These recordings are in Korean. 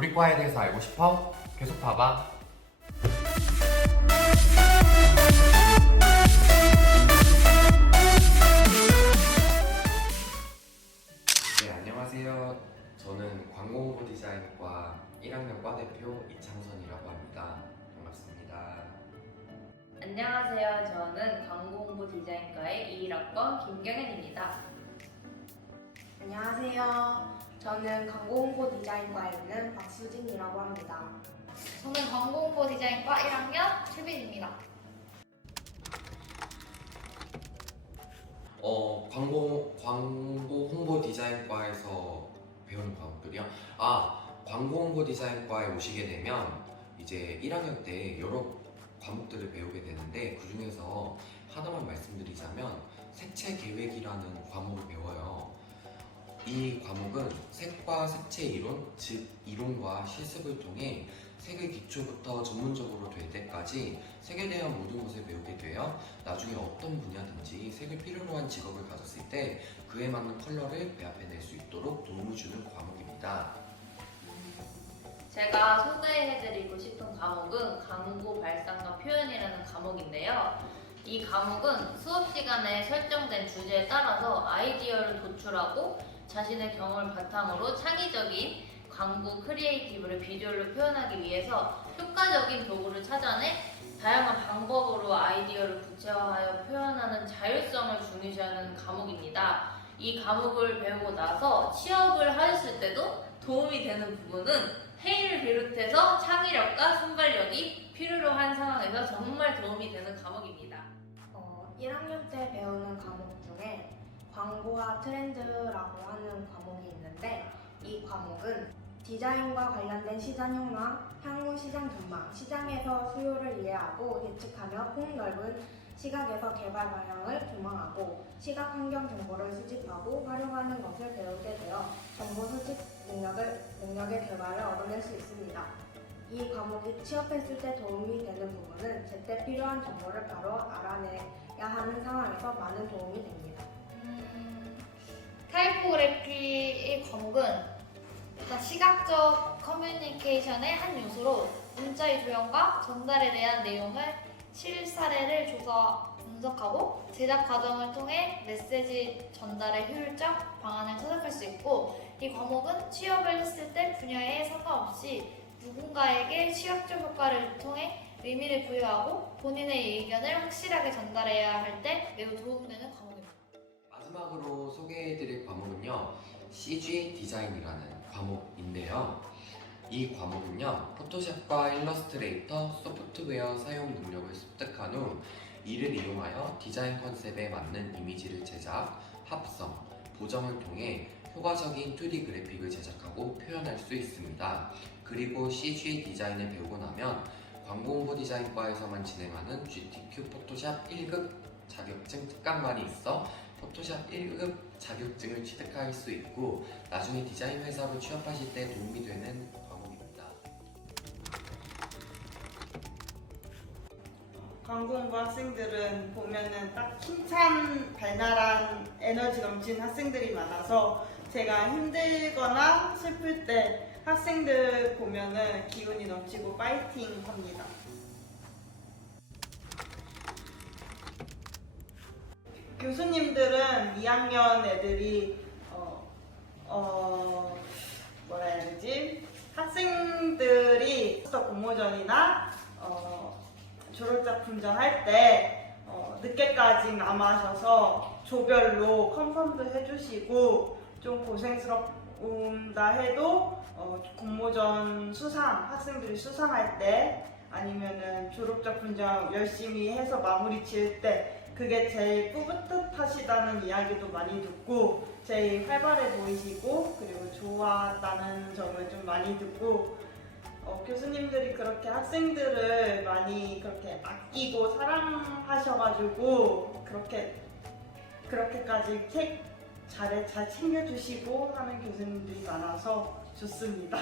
우리 과에 대해서 알고 싶어? 계속 봐봐. 네, 안녕하세요. 저는 광고홍보 디자인과 1학년 과 대표 이창선이라고 합니다. 반갑습니다. 안녕하세요. 저는 광고 홍보 디자인과의 21학번 김경현입니다. 안녕하세요. 저는 광고 홍보 디자인과에 있는 박수진이라고 합니다. 저는 광고 홍보 디자인과 1학년 최빈입니다. 어, 광고 광고 홍보 디자인과에서 배우는 과목들이요. 아, 광고 홍보 디자인과에 오시게 되면 이제 1학년 때 여러 과목들을 배우게 되는데 그 중에서 하나만 말씀드리자면 색채 계획이라는 과목을 배워요. 이 과목은 색과 색채 이론, 즉 이론과 실습을 통해 색의 기초부터 전문적으로 될 때까지 색에 대한 모든 것을 배우게 되어 나중에 어떤 분야든지 색을 필요로 한 직업을 가졌을 때 그에 맞는 컬러를 배합해낼 수 있도록 도움을 주는 과목입니다. 제가 소개해드리고 싶은 과목은 광고 발상과 표현이라는 과목인데요. 이 과목은 수업 시간에 설정된 주제에 따라서 아이디어를 도출하고 자신의 경험을 바탕으로 창의적인 광고 크리에이티브를 비주얼로 표현하기 위해서 효과적인 도구를 찾아내 다양한 방법으로 아이디어를 구체화하여 표현하는 자율성을 중요시하는 과목입니다. 이 과목을 배우고 나서 취업을 하셨을 때도 도움이 되는 부분은 회의를 비롯해서 창의력과 순발력이 필요로 한 상황에서 정말 도움이 되는 과목 광고와 트렌드라고 하는 과목이 있는데 이 과목은 디자인과 관련된 시장 현황, 향후 시장 전망, 시장에서 수요를 이해하고 예측하며 폭넓은 시각에서 개발 방향을 조망하고 시각 환경 정보를 수집하고 활용하는 것을 배우게 되어 정보 수집 능력을, 능력의 개발을 얻어낼 수 있습니다. 이 과목이 취업했을 때 도움이 되는 부분은 제때 필요한 정보를 바로 알아내야 하는 상황에서 많은 도움이 됩니다. 음, 타이포그래피의 과목은 일단 시각적 커뮤니케이션의 한 요소로 문자의 조형과 전달에 대한 내용을 실사례를 조사 분석하고 제작 과정을 통해 메시지 전달의 효율적 방안을 터득할 수 있고 이 과목은 취업을 했을 때 분야에 상관없이 누군가에게 시각적 효과를 통해 의미를 부여하고 본인의 의견을 확실하게 전달해야 할 때 매우 도움되는. 마지막으로 소개해드릴 과목은요, CG 디자인이라는 과목인데요. 이 과목은요, 포토샵과 일러스트레이터 소프트웨어 사용 능력을 습득한 후 이를 이용하여 디자인 컨셉에 맞는 이미지를 제작, 합성, 보정을 통해 효과적인 2D 그래픽을 제작하고 표현할 수 있습니다. 그리고 CG 디자인을 배우고 나면 광고 홍보 디자인과에서만 진행하는 GTQ 포토샵 1급 자격증 특강만이 있어 포토샵 1급 자격증을 취득할 수 있고 나중에 디자인 회사로 취업하실 때 도움이 되는 과목입니다. 광고홍보 학생들은 보면은 딱 힘찬 발랄한 에너지 넘치는 학생들이 많아서 제가 힘들거나 슬플 때 학생들 보면은 기운이 넘치고 파이팅 합니다. 교수님들은 2학년 애들이 어, 어, 뭐라 해야 되지? 학생들이 터 공모전이나 어, 졸업작품전 할때 어, 늦게까지 남아셔서 조별로 컨펌도 해주시고 좀 고생스럽다 해도 어, 공모전 수상 학생들이 수상할 때 아니면은 졸업작품전 열심히 해서 마무리 지을 때 그게 제일 뿌듯하시다는 이야기도 많이 듣고 제일 활발해 보이시고 그리고 좋았다는 점을 좀 많이 듣고 어, 교수님들이 그렇게 학생들을 많이 그렇게 아끼고 사랑하셔가지고 그렇게 그렇게까지 책 잘, 잘 챙겨주시고 하는 교수님들이 많아서 좋습니다.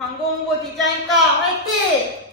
광고 홍보 디자인과 화이팅!